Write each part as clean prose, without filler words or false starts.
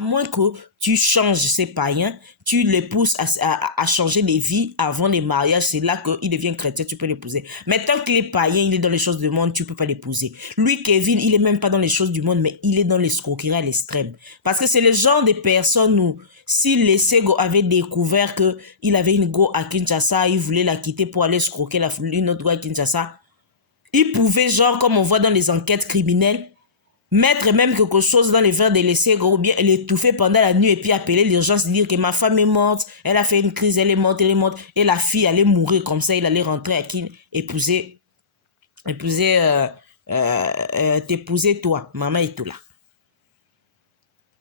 moins que tu changes ces païens, tu les pousses à changer de vie avant les mariages, c'est là qu'il devient chrétien, tu peux l'épouser. Mais tant qu'il est païen, il est dans les choses du monde, tu peux pas l'épouser. Lui, Kevin, il est même pas dans les choses du monde, mais il est dans l'escroquerie à l'extrême. Parce que c'est le genre de personnes où, si les Sego avaient découvert que il avait une go à Kinshasa, il voulait la quitter pour aller escroquer une autre go à Kinshasa, il pouvait, genre, comme on voit dans les enquêtes criminelles, mettre même quelque chose dans les verres de laisser ou bien l'étouffer pendant la nuit et puis appeler l'urgence, dire que ma femme est morte, elle a fait une crise, elle est morte, et la fille allait mourir comme ça, il allait rentrer à qui t'épouser toi, maman et tout là.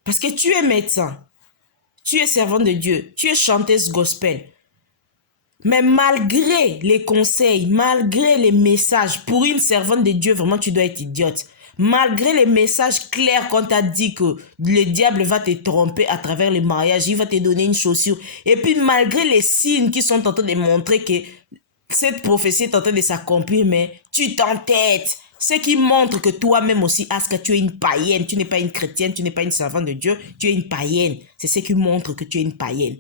Parce que tu es médecin, tu es servant de Dieu, tu es chanteuse gospel. Mais malgré les conseils, malgré les messages, pour une servante de Dieu, vraiment, tu dois être idiote. Malgré les messages clairs qu'on t'a dit que le diable va te tromper à travers le mariage, il va te donner une chaussure. Et puis malgré les signes qui sont en train de montrer que cette prophétie est en train de s'accomplir, mais tu t'entêtes. Ce qui montre que toi-même aussi, Aska, tu es une païenne. Tu n'es pas une chrétienne, tu n'es pas une servante de Dieu, tu es une païenne. C'est ce qui montre que tu es une païenne.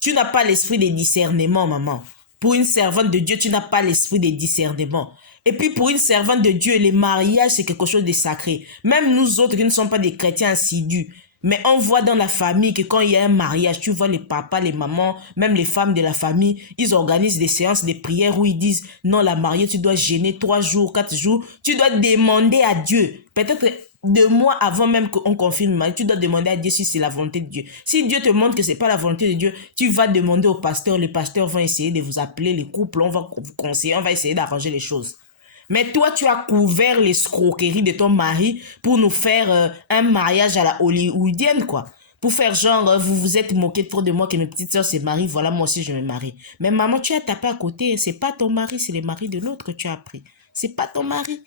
Tu n'as pas l'esprit de discernement, maman. Pour une servante de Dieu, tu n'as pas l'esprit de discernement. Et puis pour une servante de Dieu, les mariages, c'est quelque chose de sacré. Même nous autres qui ne sommes pas des chrétiens assidus, mais on voit dans la famille que quand il y a un mariage, tu vois les papas, les mamans, même les femmes de la famille, ils organisent des séances de prière où ils disent, non, la mariée, tu dois jeûner 3 jours, 4 jours, tu dois demander à Dieu. Peut-être 2 mois avant même qu'on confirme, tu dois demander à Dieu si c'est la volonté de Dieu. Si Dieu te montre que c'est pas la volonté de Dieu, tu vas demander au pasteur, les pasteurs vont essayer de vous appeler, les couples, on va vous conseiller, on va essayer d'arranger les choses. Mais toi, tu as couvert l'escroquerie de ton mari pour nous faire un mariage à la hollywoodienne, quoi. Pour faire genre, vous vous êtes moqué trop de moi que mes petites soeurs se marient, voilà, moi aussi je me marie. Mais maman, tu as tapé à côté, c'est pas ton mari, c'est le mari de l'autre que tu as pris. C'est pas ton mari.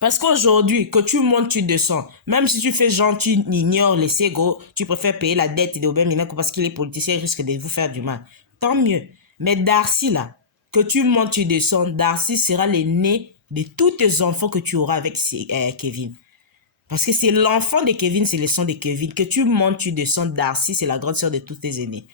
Parce qu'aujourd'hui, que tu montes, tu descends. Même si tu fais genre, tu ignores les ségos, tu préfères payer la dette de Aubin parce qu'il est politicien, il risque de vous faire du mal. Tant mieux. Mais Darcy, là, que tu montes, tu descends, Darcy sera l'aîné de tous tes enfants que tu auras avec Kevin. Parce que c'est l'enfant de Kevin, c'est le son de Kevin. Que tu montes, tu descends, Darcy, c'est la grande sœur de tous tes aînés.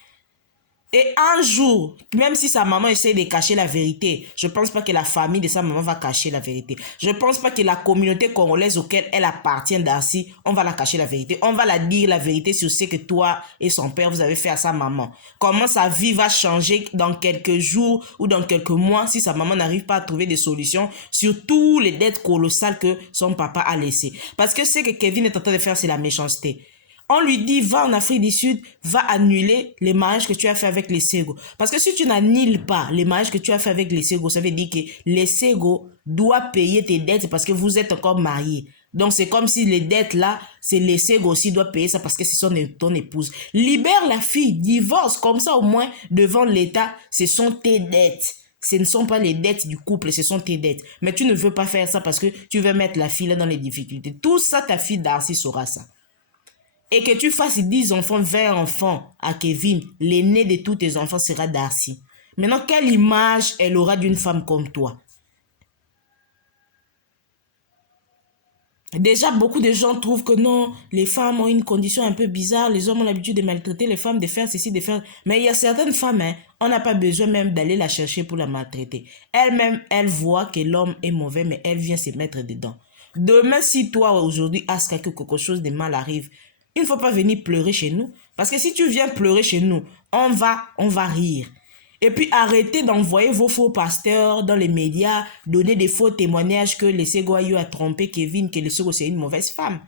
Et un jour, même si sa maman essaie de cacher la vérité, je ne pense pas que la famille de sa maman va cacher la vérité. Je ne pense pas que la communauté congolaise auquel elle appartient, Darcy, on va la cacher la vérité. On va la dire la vérité sur ce que toi et son père vous avez fait à sa maman. Comment sa vie va changer dans quelques jours ou dans quelques mois si sa maman n'arrive pas à trouver des solutions sur tous les dettes colossales que son papa a laissées. Parce que ce que Kevin est en train de faire, c'est la méchanceté. On lui dit, va en Afrique du Sud, va annuler les mariages que tu as fait avec les Sego. Parce que si tu n'annules pas les mariages que tu as fait avec les Sego, ça veut dire que les Sego doivent payer tes dettes parce que vous êtes encore mariés. Donc c'est comme si les dettes là, c'est les Sego aussi doivent payer ça parce que c'est ton épouse. Libère la fille, divorce, comme ça au moins devant l'État, ce sont tes dettes. Ce ne sont pas les dettes du couple, ce sont tes dettes. Mais tu ne veux pas faire ça parce que tu veux mettre la fille là dans les difficultés. Tout ça, ta fille Darcy saura ça. Et que tu fasses 10 enfants, 20 enfants à Kevin, l'aîné de tous tes enfants sera Darcy. Maintenant, quelle image elle aura d'une femme comme toi? Déjà, beaucoup de gens trouvent que non, les femmes ont une condition un peu bizarre, les hommes ont l'habitude de maltraiter les femmes, de faire ceci, de faire... Mais il y a certaines femmes, hein, on n'a pas besoin même d'aller la chercher pour la maltraiter. Elle-même, elle voit que l'homme est mauvais, mais elle vient se mettre dedans. Demain, si toi, aujourd'hui, Aska, que quelque chose de mal arrive, il ne faut pas venir pleurer chez nous. Parce que si tu viens pleurer chez nous, on va rire. Et puis arrêtez d'envoyer vos faux pasteurs dans les médias, donner des faux témoignages que le Sego a eu à tromper Kevin, que le Sego c'est une mauvaise femme.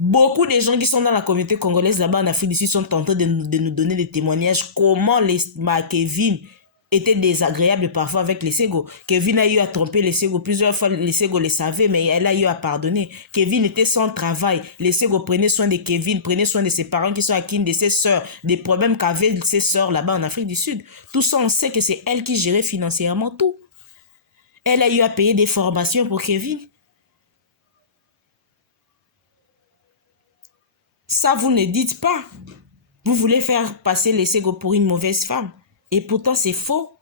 Beaucoup de gens qui sont dans la communauté congolaise là-bas en Afrique du Sud sont en train de nous donner des témoignages comment Kevin était désagréable parfois avec les Sego. Kevin a eu à tromper les Sego. Plusieurs fois, les Sego le savaient, mais elle a eu à pardonner. Kevin était sans travail. Les Sego prenaient soin de Kevin, prenaient soin de ses parents qui sont à Kin, de ses soeurs, des problèmes qu'avaient ses soeurs là-bas en Afrique du Sud. Tout ça, on sait que c'est elle qui gérait financièrement tout. Elle a eu à payer des formations pour Kevin. Ça, vous ne dites pas. Vous voulez faire passer les Sego pour une mauvaise femme. Et pourtant, c'est faux.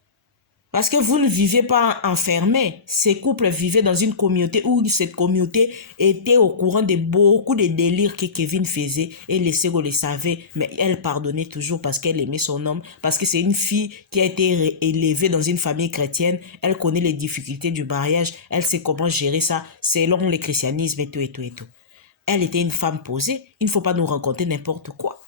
Parce que vous ne vivez pas enfermés. Ces couples vivaient dans une communauté où cette communauté était au courant de beaucoup de délires que Kevin faisait et Lesego le savait. Mais elle pardonnait toujours parce qu'elle aimait son homme. Parce que c'est une fille qui a été élevée dans une famille chrétienne. Elle connaît les difficultés du mariage. Elle sait comment gérer ça selon le christianisme et tout et tout et tout. Elle était une femme posée. Il ne faut pas nous raconter n'importe quoi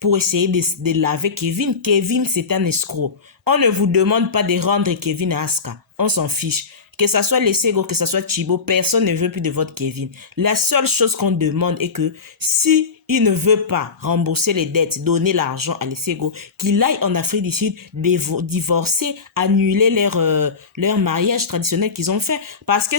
pour essayer de laver Kevin. Kevin, c'est un escroc. On ne vous demande pas de rendre Kevin à Asuka. On s'en fiche. Que ce soit Lesego, que ce soit Chibo, personne ne veut plus de votre Kevin. La seule chose qu'on demande est que si il ne veut pas rembourser les dettes, donner l'argent à Lesego, qu'il aille en Afrique du Sud, divorcer, annuler leur mariage traditionnel qu'ils ont fait. Parce que